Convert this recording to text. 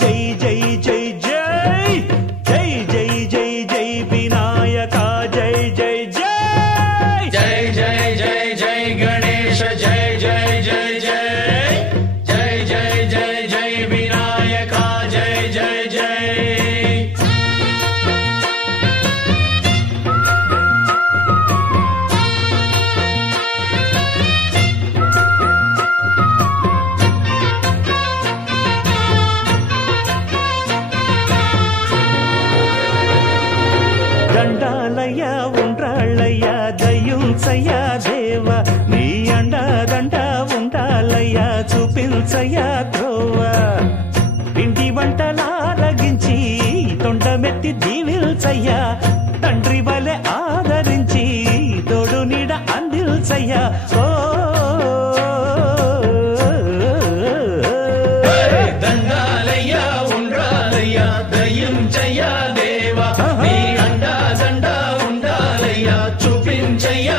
జై జై జై జై జై జై జై జై వినాయక జై జై జై జై జై జై జై గణేశ జై జై జై జై జై జై జై జై వినాయక జై జై జై దండాలయ్య ఉండ్రాళ్ళయ్య దయ్యుంచయ్య దేవ నీ అండ దండ ఉండాలయ్య చూపించయ్య త్రోవ పిండి వంటలారగించి తొండమెత్తి దీవిల్చయ్య తండ్రి వలె ఆదరించి తోడు నీడ అందిల్చయ్య ఓ దండాలయ్య ఉండ్రాలయ్య దయ్యుంచయ్య దేవ నీ అండా దండ ఉండాలయ్య చూపించయ్య